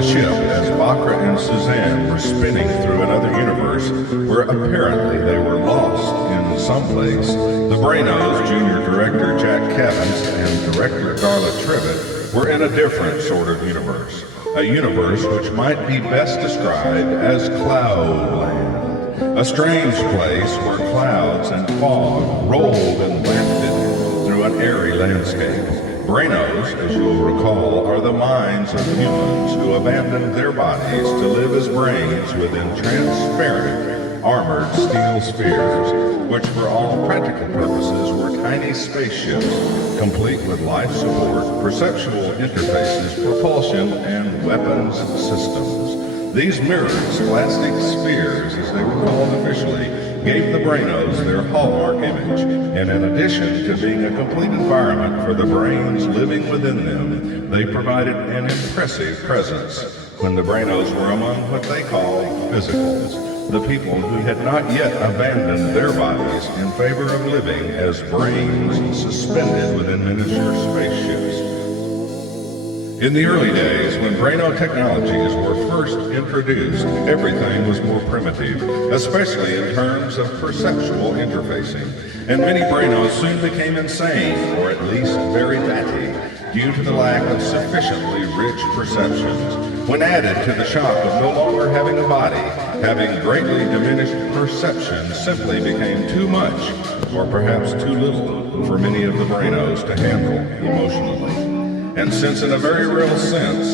the ship as Bakra and Suzanne were spinning through another universe where apparently they were lost in someplace, the Brainos, Junior Director Jack Cavants and Director Darla Trivit were in a different sort of universe. A universe which might be best described as Cloudland. A strange place where clouds and fog rolled and wafted through an airy landscape. Brainos, as you'll recall, are the minds of humans who abandoned their bodies to live as brains within transparent, armored steel spheres, which for all practical purposes were tiny spaceships, complete with life support, perceptual interfaces, propulsion, and weapons systems. These mirrored scholastic spheres, as they were called officially, gave the Brainos their hallmark image, and in addition to being a complete environment for the brains living within them, they provided an impressive presence when the Brainos were among what they called physicals, the people who had not yet abandoned their bodies in favor of living as brains suspended within miniature spaceships. In the early days, when Braino technologies were first introduced, everything was more primitive, especially in terms of perceptual interfacing, and many Brainos soon became insane, or at least very batty, due to the lack of sufficiently rich perceptions. When added to the shock of no longer having a body, having greatly diminished perception simply became too much, or perhaps too little, for many of the Brainos to handle emotionally. And since in a very real sense,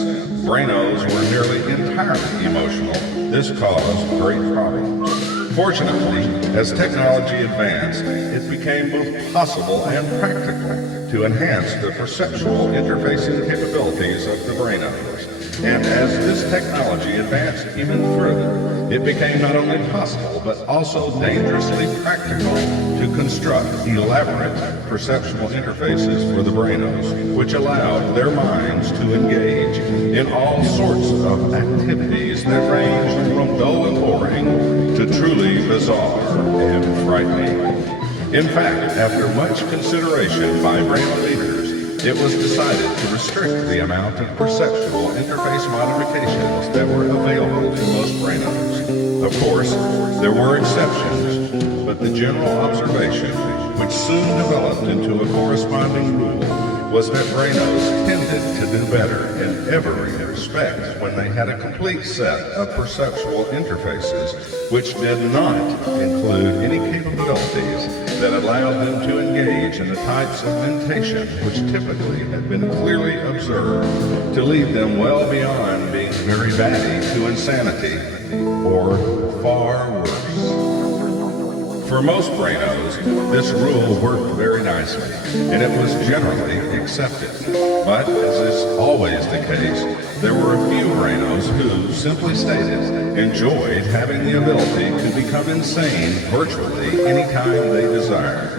Brainos were nearly entirely emotional, this caused great problems. Fortunately, as technology advanced, it became both possible and practical to enhance the perceptual interfacing capabilities of the Brainos. And as this technology advanced even further, it became not only possible, but also dangerously practical to construct elaborate perceptual interfaces for the Brainos, which allowed their minds to engage in all sorts of activities that ranged from dull and boring to truly bizarre and frightening. In fact, after much consideration by Braino leaders, it was decided to restrict the amount of perceptual interface modifications that were available to most Brainos. Of course, there were exceptions, but the general observation, which soon developed into a corresponding rule, was that Brainos tended to do better in every respect when they had a complete set of perceptual interfaces, which did not include any capabilities that allowed them to engage in the types of mentation which typically had been clearly observed to lead them well beyond being very batty to insanity, or far worse. For most Brainos, this rule worked very nicely, and it was generally accepted. But, as is always the case, there were a few Brainos who, simply stated, enjoyed having the ability to become insane virtually any time they desired.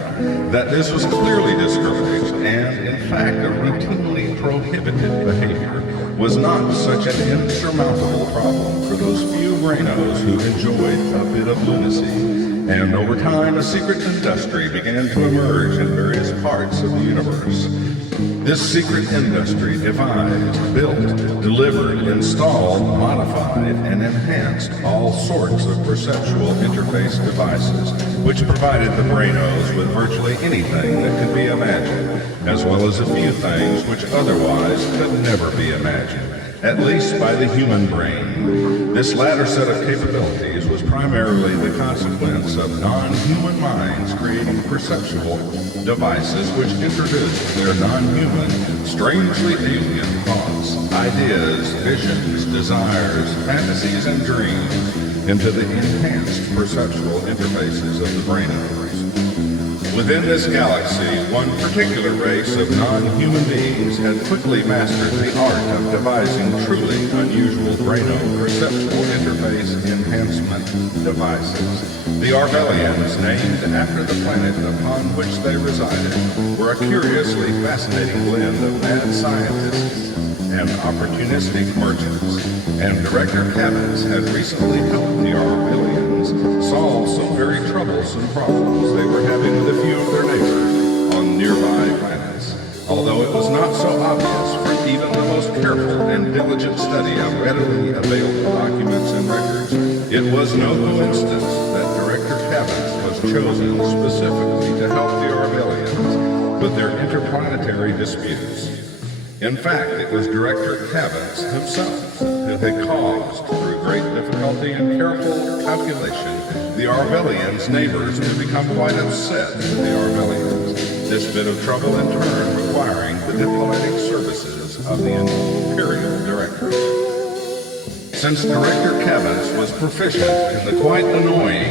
That this was clearly discouraged, and in fact a routinely prohibited behavior, was not such an insurmountable problem for those few Brainos who enjoyed a bit of lunacy. And over time, a secret industry began to emerge in various parts of the universe. This secret industry devised, built, delivered, installed, modified, and enhanced all sorts of perceptual interface devices, which provided the Brainos with virtually anything that could be imagined, as well as a few things which otherwise could never be imagined, at least by the human brain. This latter set of capabilities was primarily the consequence of non-human minds creating perceptual devices which introduced their non-human, strangely alien thoughts, ideas, visions, desires, fantasies, and dreams into the enhanced perceptual interfaces of the Brainos. Within this galaxy, one particular race of non-human beings had quickly mastered the art of devising truly unusual Braino perceptual interface enhancement devices. The Arbellians, named after the planet upon which they resided, were a curiously fascinating blend of mad scientists and opportunistic merchants, and Director Cavants had recently helped the Arbellians solve some very troublesome problems they were having with a few of their neighbors on nearby planets, although it was not so obvious for even the most careful and diligent study of readily available documents and records, it was no coincidence that Director Cavants was chosen specifically to help the Arvelians with their interplanetary disputes. In fact, it was Director Cavants himself who had caused, through great difficulty and careful calculation, the Arvelians' neighbors to become quite upset with the Arvelians. This bit of trouble in turn requiring the diplomatic services of the Imperial Director. Since Director Cavants was proficient in the quite annoying,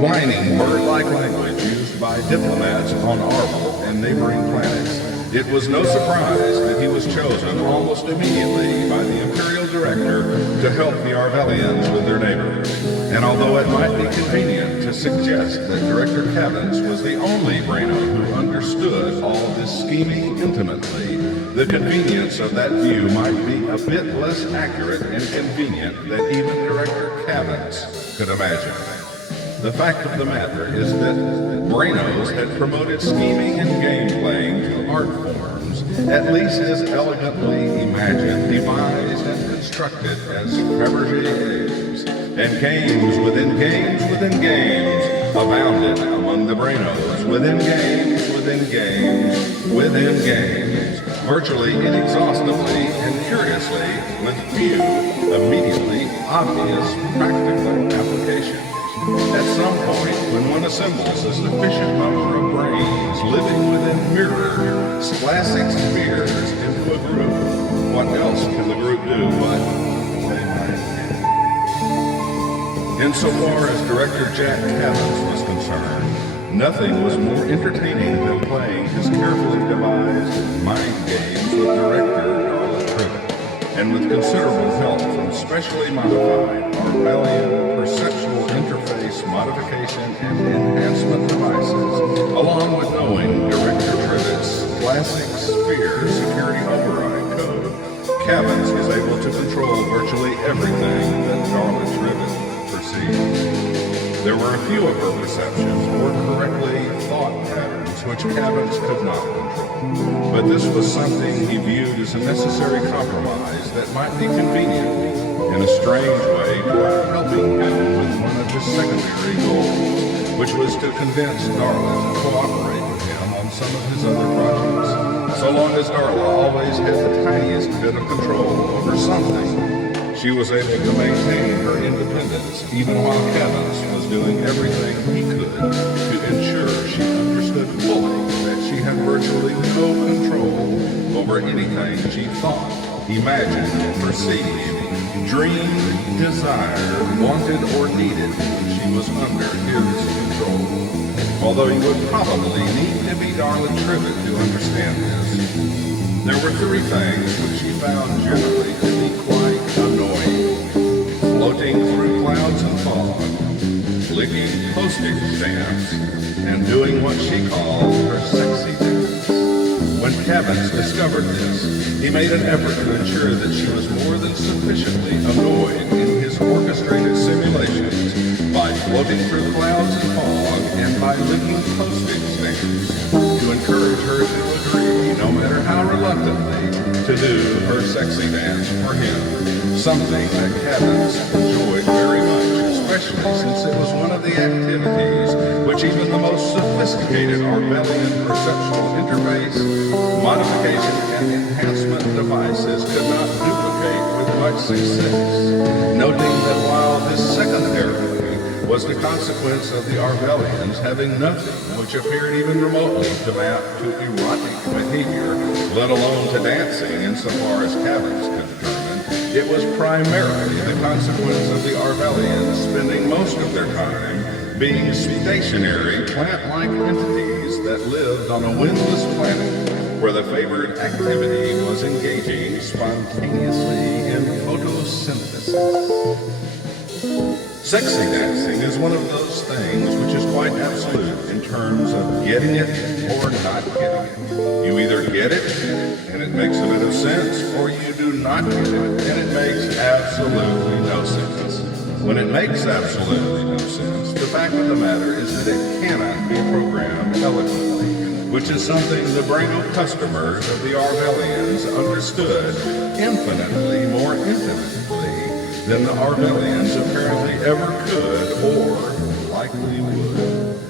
whining, bird-like language used by diplomats on Arvel and neighboring planets, it was no surprise that he was chosen almost immediately by the Imperial Director to help the Arvelians with their neighbor. And although it might be convenient to suggest that Director Cavants was the only Braino who understood all this scheming intimately, the convenience of that view might be a bit less accurate and convenient than even Director Cavants could imagine. The fact of the matter is that Brainos had promoted scheming and game-playing to art forms, at least as elegantly imagined, devised, and constructed as Fabergé games. And games within games within games abounded among the Brainos, within games within games within games, virtually inexhaustibly and curiously, with few immediately obvious practical applications. At some point, when one assembles a sufficient number of brains living within mirror, classic spheres into a group, what else can the group do but play mind games? Insofar as Director Jack Cavants was concerned, nothing was more entertaining than playing his carefully devised mind games with Director Darla Trivit, and with considerable help from specially modified Arvelian perceptual interface modification and enhancement devices, along with knowing Director Trivit's classic sphere security override code, Cavants was able to control virtually everything that Darla Trivit perceived. There were a few of her perceptions, or correctly thought patterns, which Cavants could not control. But this was something he viewed as a necessary compromise that might be convenient, in a strange way, while helping him with one of his secondary goals, which was to convince Darla to cooperate with him on some of his other projects. So long as Darla always had the tiniest bit of control over something, she was able to maintain her independence even while Cavants was doing everything he could to ensure she understood fully that she had virtually no control over anything she thought, imagined, perceived, dreamed, desired, wanted, or needed when she was under his control. Although he would probably need to be Darla Trivit to understand this, there were three things which she found generally to be quite annoying: floating through clouds and fog, licking postage stamps, and doing what she called her sexy dance. When Cavants discovered this, he made an effort to ensure that she was more than sufficiently annoyed in his orchestrated simulations by floating through clouds and fog and by licking postage stamps, to encourage her to agree, no matter how reluctantly, to do her sexy dance for him, something that Cavants enjoyed very much, especially since it was one of the activities which even the most sophisticated Arvelian perceptual interface, modification, and enhancement devices could not duplicate with much success, noting that while this secondarily was the consequence of the Arvelians having nothing which appeared even remotely to map to erotic behavior, let alone to dancing insofar as Cavants could determine, it was primarily the consequence of the Arvelians spending most of their time being stationary, plant-like entities that lived on a windless planet where the favored activity was engaging spontaneously in photosynthesis. Sexy dancing is one of those things which is quite absolute in terms of getting it or not getting it. You either get it, and it makes a bit of sense, or you do not get it, and it makes absolutely no sense. When it makes absolutely no sense, the fact of the matter is that it cannot be programmed eloquently, which is something the Brano customers of the Arvellians understood infinitely more intimately than the Arvellians apparently ever could or likely would.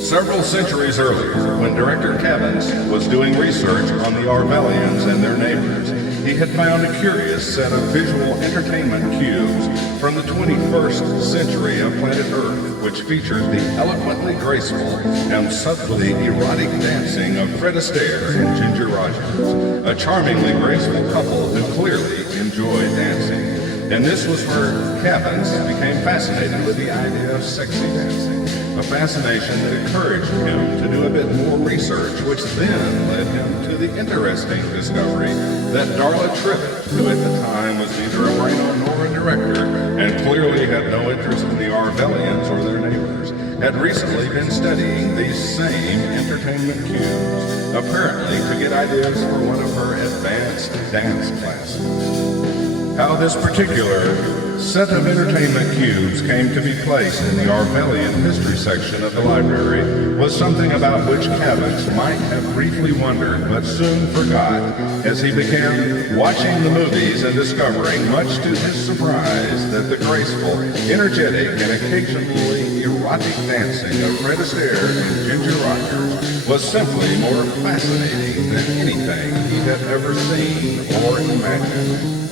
Several centuries earlier, when Director Cavants was doing research on the Arvellians and their neighbors, he had found a curious set of visual entertainment cubes from the 21st century of planet Earth, which featured the eloquently graceful and subtly erotic dancing of Fred Astaire and Ginger Rogers, a charmingly graceful couple who clearly enjoyed dancing. And this was where Cavants became fascinated with the idea of sexy dancing, a fascination that encouraged him to do a bit more research, which then led him to the interesting discovery that Darla Trivit, who at the time was neither a Brano nor a director, and clearly had no interest in the Arvellians or their neighbors, had recently been studying these same entertainment cubes, apparently to get ideas for one of her advanced dance classes. How this particular set of entertainment cubes came to be placed in the Arvellian history section of the library was something about which Cavants might have briefly wondered, but soon forgot as he began watching the movies and discovering, much to his surprise, that the graceful, energetic, and occasionally erotic dancing of Fred Astaire and Ginger Rogers was simply more fascinating than anything he had ever seen or imagined.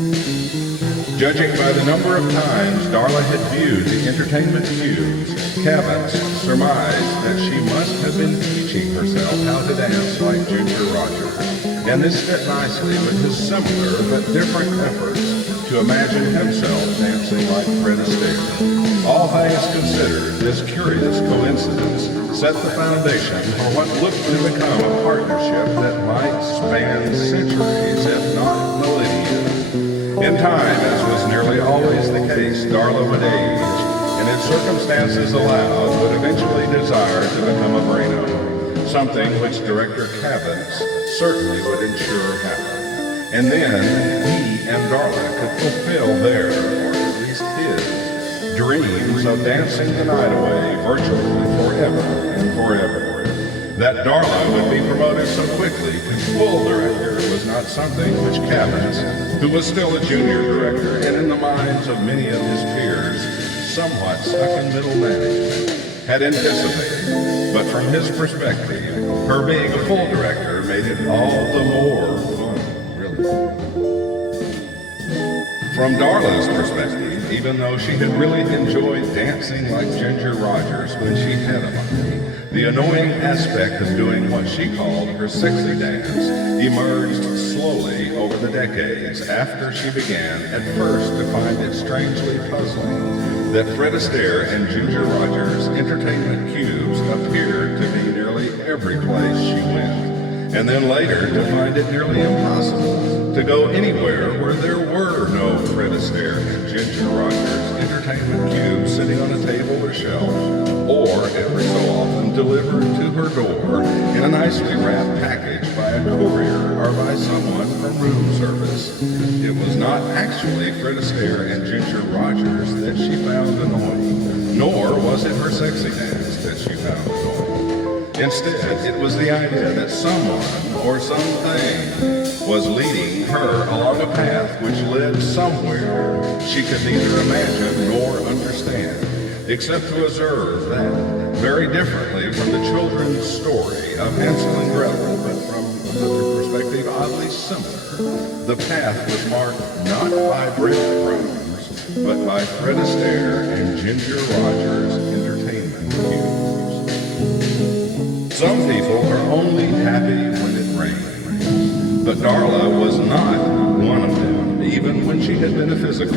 Judging by the number of times Darla had viewed the entertainment cubes, Cavants surmised that she must have been teaching herself how to dance like Ginger Rogers, and this fit nicely with his similar but different efforts to imagine himself dancing like Fred Astaire. All things considered, this curious coincidence set the foundation for what looked to become a partnership that might span centuries, if not millennia. In time, as was nearly always the case, Darla would age, and if circumstances allowed, would eventually desire to become a Brano, something which Director Cavants certainly would ensure happened. And then he and Darla could fulfill their, or at least his, dreams of dancing the night away virtually forever and forever. That Darla would be promoted so quickly to full director was not something which Cavants, who was still a junior director and in the minds of many of his peers, somewhat stuck in middle management, had anticipated. But from his perspective, her being a full director made it all the more fun, really. From Darla's perspective, even though she had really enjoyed dancing like Ginger Rogers when she had a money, the annoying aspect of doing what she called her sexy dance emerged slowly over the decades after she began at first to find it strangely puzzling that Fred Astaire and Ginger Rogers' entertainment cubes appeared to be nearly every place she went, and then later to find it nearly impossible to go anywhere where there were no Fred Astaire and Ginger Rogers entertainment cubes sitting on a table or shelf, or every so often delivered to her door in a nicely wrapped package by a courier or by someone from room service. It was not actually Fred Astaire and Ginger Rogers that she found annoying, nor was it her sexy dance that she found annoying. Instead, it was the idea that someone or something was leading her along a path which led somewhere she could neither imagine nor understand, except to observe that, very differently from the children's story of Hansel and Gretel, but from another perspective oddly similar, the path was marked not by breadcrumbs, but by Fred Astaire and Ginger Rogers' entertainment cubes. Some people are only happy when it rains, but Darla was not one of them, even when she had been a physical.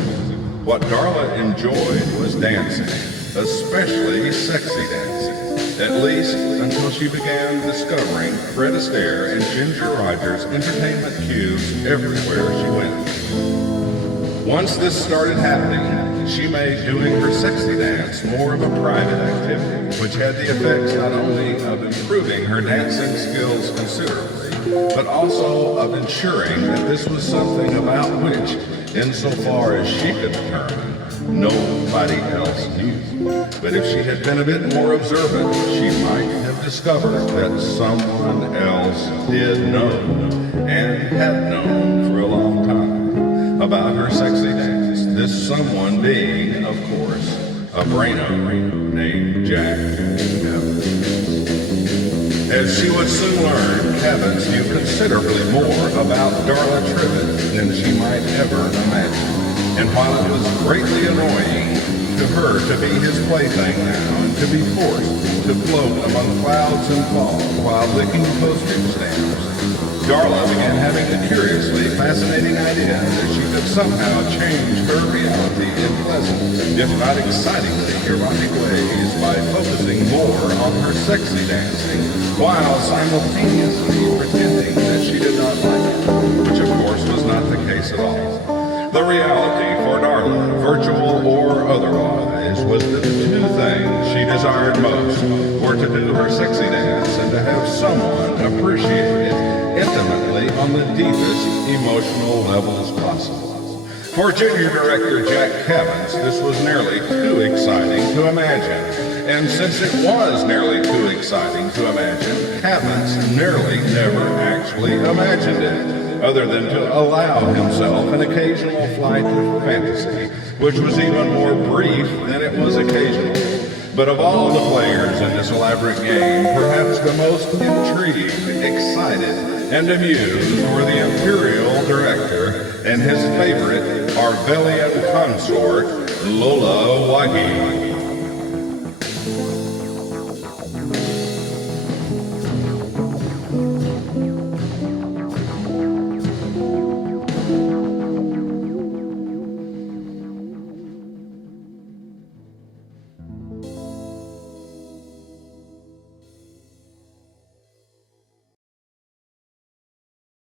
What Darla enjoyed was dancing, especially sexy dancing, at least until she began discovering Fred Astaire and Ginger Rogers' entertainment cubes everywhere she went. Once this started happening, she made doing her sexy dance more of a private activity, which had the effects not only of improving her dancing skills considerably, but also of ensuring that this was something about which, insofar as she could determine, nobody else knew. but if she had been a bit more observant, she might have discovered that someone else did know, and had known for a long time, about her sexy dance. This someone being, of course, a braino named Jack Cavants. As she would soon learn, Cavants knew considerably more about Darla Trivit than she might ever imagine. And while it was greatly annoying to her to be his plaything now, and to be forced to float among clouds and fog while licking postage stamps, Darla began having the curiously fascinating idea that she could somehow change her reality in pleasant, if not excitingly erotic ways by focusing more on her sexy dancing, while simultaneously pretending that she did not like it, which of course was not the case at all. The reality for Darla, virtual or otherwise, was that the two things she desired most were to do her sexy dance and to have someone appreciate it intimately on the deepest emotional levels possible. For Junior Director Jack Cavants, this was nearly too exciting to imagine. And since it was nearly too exciting to imagine, Cavants nearly never actually imagined it, other than to allow himself an occasional flight of fantasy, which was even more brief than it was occasional. But of all the players in this elaborate game, perhaps the most intrigued, excited, and amused were the Imperial Director and his favorite Arvelian consort, Lola Wagi.